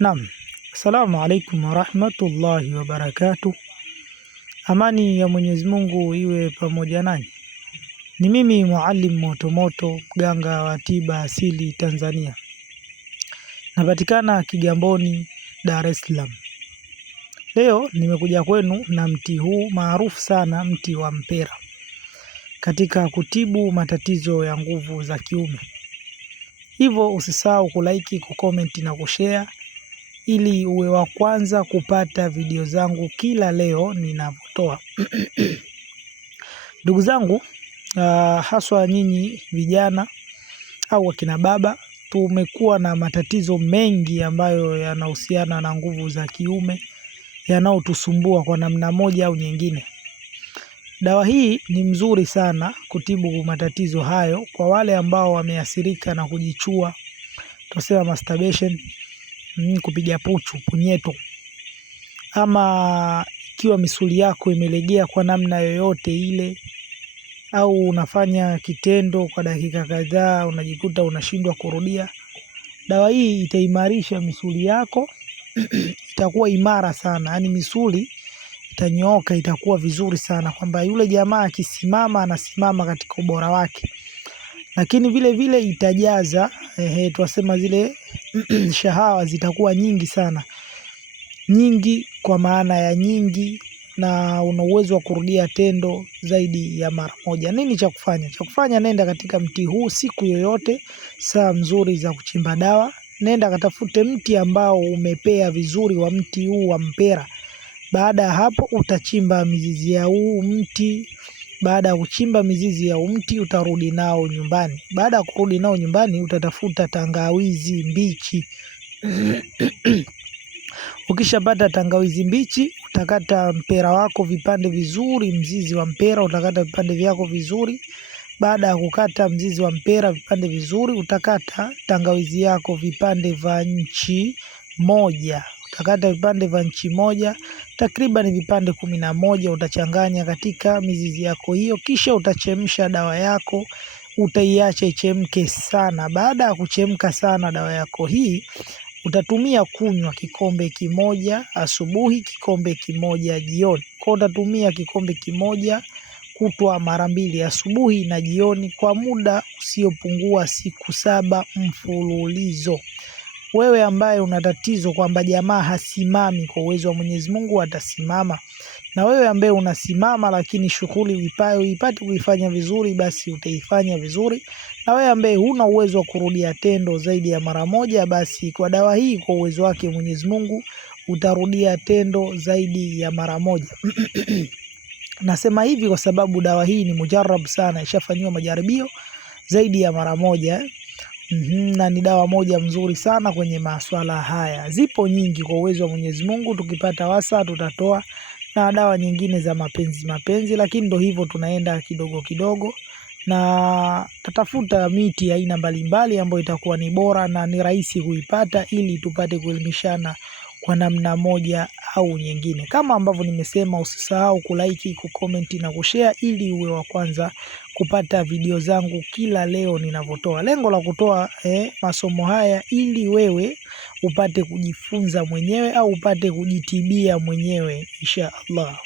Naam, assalamu alaikum warahmatullahi wabarakatuh. Amani ya Mwenyezi Mungu iwe pamoja nanyi. Ni mimi Muallim Motomoto, mganga wa tiba asili Tanzania. Napatikana Kigamboni, Dar es Salaam. Leo nimekuja kwenu na mti huu maarufu sana, mti wa mpera, katika kutibu matatizo ya nguvu za kiume. Hivyo usisahau kulike, kucomment na kushare ili uwe wa kwanza kupata video zangu kila leo ninapotoa. Ndugu zangu, haswa nyinyi vijana au wakina baba, tumekuwa na matatizo mengi ambayo yanahusiana na nguvu za kiume yanayotusumbua kwa namna moja au nyingine. Dawa hii ni mzuri sana kutibu matatizo hayo kwa wale ambao wameathirika na kujichua, tunasema masturbation, kupiga puchu, punyeto, ama ikiwa misuli yako imelegea kwa namna yoyote ile, au unafanya kitendo kwa dakika kadhaa unajikuta unashindwa kurudia. Dawa hii itaimarisha misuli yako, itakuwa imara sana, yani misuli itanyooka, itakuwa vizuri sana, kwamba yule jamaa akisimama anasimama katika ubora wake. Lakini vile vile itajaza, tunasema zile shahawa zitakuwa nyingi sana. Nyingi kwa maana ya nyingi, na una uwezo wa kurudia tendo zaidi ya mara moja. Nini cha kufanya? Cha kufanya, nenda katika mti huu siku yoyote, saa mzuri za kuchimba dawa. Nenda katafute mti ambao umepea vizuri wa mti huu wa mpera. Baada ya hapo utachimba mizizi ya huu mti. Baada ya kuchimba mizizi ya mti utarudi nao nyumbani. Baada ya kurudi nao nyumbani utatafuta tangawizi mbichi. Ukishapata tangawizi mbichi, utakata mpera wako vipande vizuri, mzizi wa mpera utakata vipande vyako vizuri. Baada ya kukata mzizi wa mpera vipande vizuri, utakata tangawizi yako vipande vya inchi moja. Utakata vipande vya inchi moja, takriban vipande 11, utachanganya katika mizizi yako hiyo, kisha utachemsha dawa yako, utaiacha ichemke sana. Baada ya kuchemka sana dawa yako hii, utatumia kunywa kikombe kimoja asubuhi, kikombe kimoja jioni. Kwa utatumia kikombe kimoja kutwa mara 2, asubuhi na jioni, kwa muda usiopungua siku 7 mfululizo. Wewe ambaye una tatizo kwamba jamaa hasimami, kwa uwezo wa Mwenyezi Mungu atasimama. Na wewe ambaye unasimama lakini shughuli uipate kuifanya vizuri, basi utaifanya vizuri. Na wewe ambaye huna uwezo wa kurudia tendo zaidi ya mara moja, basi kwa dawa hii, kwa uwezo wake Mwenyezi Mungu, utarudia tendo zaidi ya mara moja. Nasema hivi kwa sababu dawa hii ni mujarrab sana, ishafanywa majaribio zaidi ya mara moja. Na ni dawa moja mzuri sana kwenye masuala haya. Zipo nyingi kwa uwezo wa Mwenyezi Mungu, tukipata wasa tutatoa na dawa nyingine za mapenzi, lakini ndo hivyo, tunaenda kidogo kidogo na tatafuta miti ya aina mbalimbali ambayo itakuwa ni bora na ni rahisi kuipata, ili tupate kuelimishana kwa namna moja au nyingine. Kama ambavyo nimesema, usisahau kulike, kucomment na kushare ili uwe wa kwanza kupata video zangu kila leo ninavyotoa. Lengo la kutoa masomo haya ili wewe upate kujifunza mwenyewe au upate kujitibia mwenyewe insha Allah.